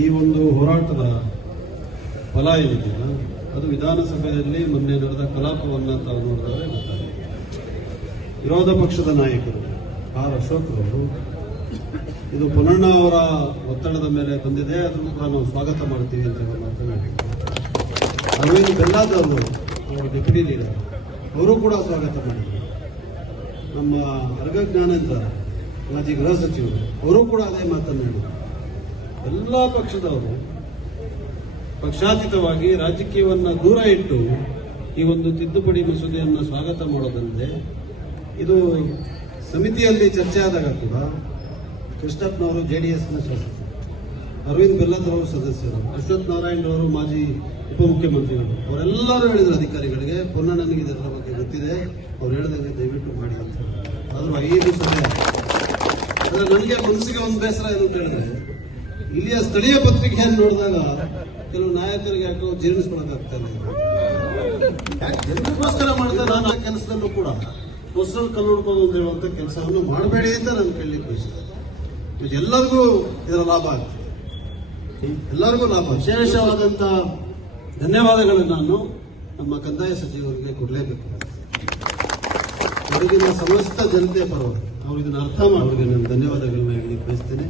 ಈ ಒಂದು ಹೋರಾಟದ ಫಲ ಏನಿದೆಯಲ್ಲ ಅದು ವಿಧಾನಸಭೆಯಲ್ಲಿ ಮೊನ್ನೆ ನಡೆದ ಕಲಾಪವನ್ನು ತಾವು ನೋಡಿದರೆ ಗೊತ್ತಾಗಿದೆ. ವಿರೋಧ ಪಕ್ಷದ ನಾಯಕರು ಆರ್ ಅಶೋಕ್ ಅವರು ಇದು ಪುನಣ್ಣ ಅವರ ಒತ್ತಡದ ಮೇಲೆ ಬಂದಿದೆ, ಅದನ್ನು ಕೂಡ ನಾವು ಸ್ವಾಗತ ಮಾಡ್ತೀವಿ ಅಂತ ಮಾತನಾಡಿದ್ದಾರೆ. ಅರವಿಂದ್ ಬೆಲ್ಲಾದವರು ಅವರು ಡೆಪ್ಯೂಟಿ ಲೀಡರ್, ಅವರು ಕೂಡ ಸ್ವಾಗತ ಮಾಡಿದ್ದಾರೆ. ನಮ್ಮ ಅರ್ಗ ಜ್ಞಾನೇಂದ್ರ ಮಾಜಿ ಗೃಹ ಸಚಿವರು ಅವರು ಕೂಡ ಅದೇ ಮಾತನಾಡಿದರು. ಎಲ್ಲ ಪಕ್ಷದವರು ಪಕ್ಷಾತೀತವಾಗಿ ರಾಜಕೀಯವನ್ನು ದೂರ ಇಟ್ಟು ಈ ಒಂದು ತಿದ್ದುಪಡಿ ಮಸೂದೆಯನ್ನು ಸ್ವಾಗತ ಮಾಡೋದಂತೆ. ಇದು ಸಮಿತಿಯಲ್ಲಿ ಚರ್ಚೆ ಆದಾಗ ಕೂಡ ಕೃಷ್ಣಪ್ಪನವರು ಜೆಡಿಎಸ್ನ ಶಾಸಕರು, ಅರವಿಂದ್ ಬೆಲ್ಲದವರು ಸದಸ್ಯರು, ಅಶ್ವಥ್ ನಾರಾಯಣ್ ಅವರು ಮಾಜಿ ಉಪಮುಖ್ಯಮಂತ್ರಿಗಳು, ಅವರೆಲ್ಲರೂ ಹೇಳಿದ್ರು ಅಧಿಕಾರಿಗಳಿಗೆ, ಪೊನ್ನಣ್ಣನಿಗೆ ಇದರ ಬಗ್ಗೆ ಗೊತ್ತಿದೆ, ಅವ್ರು ಹೇಳಿದಂಗೆ ದಯವಿಟ್ಟು ಮಾಡಿ ಅಂತ. ಆದರೂ 5 ಸಭೆ ಆದರೆ ನನಗೆ ಮನಸ್ಸಿಗೆ ಒಂದು ಬೇಸರ ಏನು ಅಂತ ಹೇಳಿದ್ರೆ, ಇಲ್ಲಿಯ ಸ್ಥಳೀಯ ಪತ್ರಿಕೆಯನ್ನು ನೋಡಿದಾಗ ಕೆಲವು ನಾಯಕರಿಗೆ ಯಾಕೋ ಜೀರ್ಣಿಸ್ಕೊಳಕ್ಕಾಗ್ತಾ ಇಲ್ಲ. ಯಾಕೆ ಜನರಿಗೋಸ್ಕರ ಮಾಡಿದ್ರೆ ನಾನು ಆ ಕೆಲಸದಲ್ಲೂ ಕೂಡ ಹೊಸರು ಕಲ್ಲು ಹುಡ್ಕೋದು ಅಂತ ಹೇಳುವಂತ ಕೆಲಸವನ್ನು ಮಾಡಬೇಡಿ ಅಂತ ನಾನು ಕೇಳಲಿಕ್ಕೆ ಬಯಸ್ತೇನೆ. ಎಲ್ಲರಿಗೂ ಇದರ ಲಾಭ ಆಗ್ತದೆ, ಎಲ್ಲರಿಗೂ ಲಾಭ. ವಿಶೇಷವಾದಂತ ಧನ್ಯವಾದಗಳನ್ನು ನಾನು ನಮ್ಮ ಕಂದಾಯ ಸಚಿವರಿಗೆ ಕೊಡಲೇಬೇಕು. ಅವರಿಗಿನ ಸಮಸ್ತ ಜನತೆಯ ಪರವಾಗಿ ಅವ್ರು ಇದನ್ನು ಅರ್ಥ ಮಾಡೋರಿಗೆ ನಾನು ಧನ್ಯವಾದಗಳನ್ನು ಹೇಳಲಿಕ್ಕೆ ಬಯಸ್ತೇನೆ.